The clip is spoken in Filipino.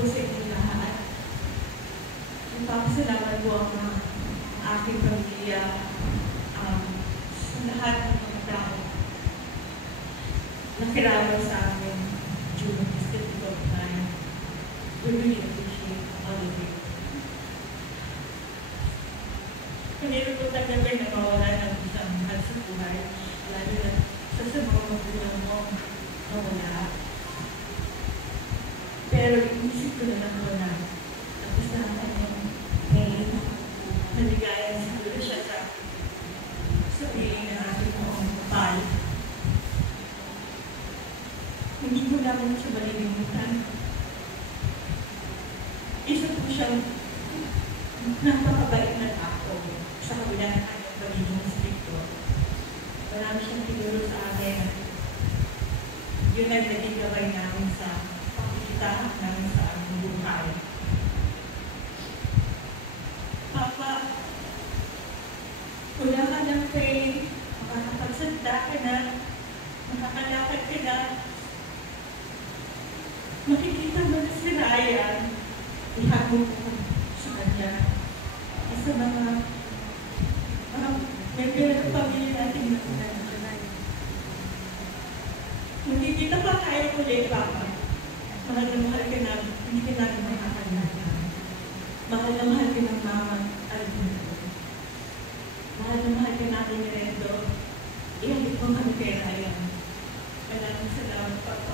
po sa inyo lahat. Nagpapasalamat po ang aking pamilya, sa lahat ng mga tao na kilala sa amin during this difficult time. We really appreciate all of you. Kanina po tagabi na mawala ng isang mahal sa buhay, lalo na sa mga magulang mo na wala. Pero inisip ko na lang po na tapos na ang kanyang pain. Naligaya siguro siya sa piling ng ating mga kapal. Hindi ko lang siya malilimutan. Isa po siyang napakabait na tao sa kabila ng kanyang pagiging stricto. Marami siyang tinuro sa akin. Yun ay naging gabay namin sa pakikita namin sa aming buhay. Papa, wala ka ng pain, makakapagsalita ka na, makakalakad ka na. Makikita mo na si Ryan, ihagod ko sa kanya. Sa mga member ng pamilya natin na kunay. Makikita pa tayo ulit, Papa. Mahal na mahal ka na, hindi ka natin makakalaga. Mahal na mahal ka ng Mama at Alvin. Mahal na mahal ka natin ni Rendo. Ihalip mo kami kay Ryan. Maraming salamat, Papa.